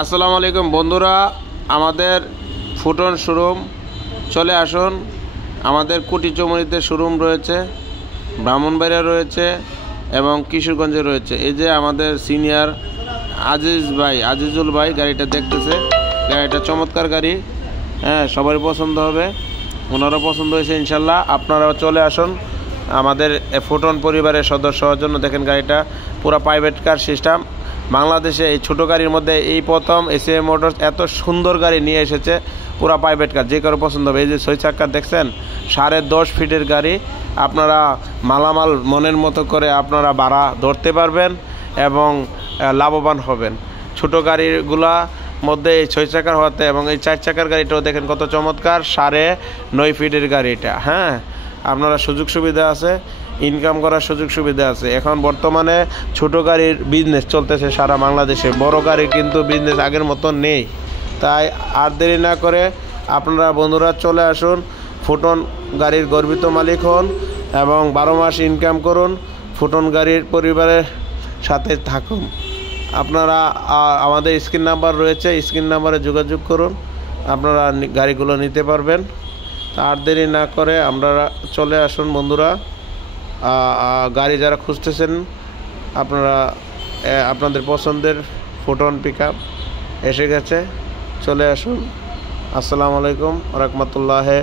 আসসালামু আলাইকুম বন্ধুরা, আমাদের ফুটন শোরুম চলে আসুন। আমাদের কুটিচমনিতে শোরুম রয়েছে, ব্রাহ্মণবাড়িয়া রয়েছে এবং কিশোরগঞ্জে রয়েছে। এই যে আমাদের সিনিয়র আজিজুল ভাই গাড়িটা দেখতেছে। গাড়িটা চমৎকার গাড়ি, হ্যাঁ, সবারই পছন্দ হবে, ওনারও পছন্দ হয়েছে ইনশাল্লাহ। আপনারাও চলে আসুন আমাদের ফুটন পরিবারের সদস্য হওয়ার জন্য। দেখেন গাড়িটা পুরো প্রাইভেট কার সিস্টেম। বাংলাদেশে এই ছোটো গাড়ির মধ্যে এই প্রথম এসএম মোটরস এত সুন্দর গাড়ি নিয়ে এসেছে, পুরো প্রাইভেট কার, যে কারো পছন্দ হবে। এই যে 6 চাকা দেখছেন, 10.5 ফিটের গাড়ি। আপনারা মালামাল মনের মতো করে আপনারা ভাড়া ধরতে পারবেন এবং লাভবান হবেন। ছোটো গাড়িগুলা মধ্যে এই 6 চাকার হতে এবং এই 4 চাকার গাড়িটাও দেখেন কত চমৎকার, 9.5 ফিটের গাড়িটা। হ্যাঁ, আপনারা সুযোগ সুবিধা আছে, ইনকাম করার সুযোগ সুবিধা আছে। এখন বর্তমানে ছোটো গাড়ির বিজনেস চলতেছে সারা বাংলাদেশে, বড় গাড়ির কিন্তু বিজনেস আগের মতো নেই। তাই আর দেরি না করে আপনারা বন্ধুরা চলে আসুন, ফুটন গাড়ির গর্বিত মালিক হন এবং 12 মাস ইনকাম করুন। ফুটন গাড়ির পরিবারের সাথে থাকুন। আপনারা আমাদের স্ক্রিন নাম্বার রয়েছে, স্ক্রিন নাম্বারে যোগাযোগ করুন, আপনারা গাড়িগুলো নিতে পারবেন। আর দেরি না করে আপনারা চলে আসুন বন্ধুরা। গাড়ি যারা খুঁজতেছেন আপনারা আপনাদের পছন্দের ফুটন পিকআপ এসে গেছে, চলে আসুন। আসসালামু আলাইকুম ওয়া রাহমাতুল্লাহি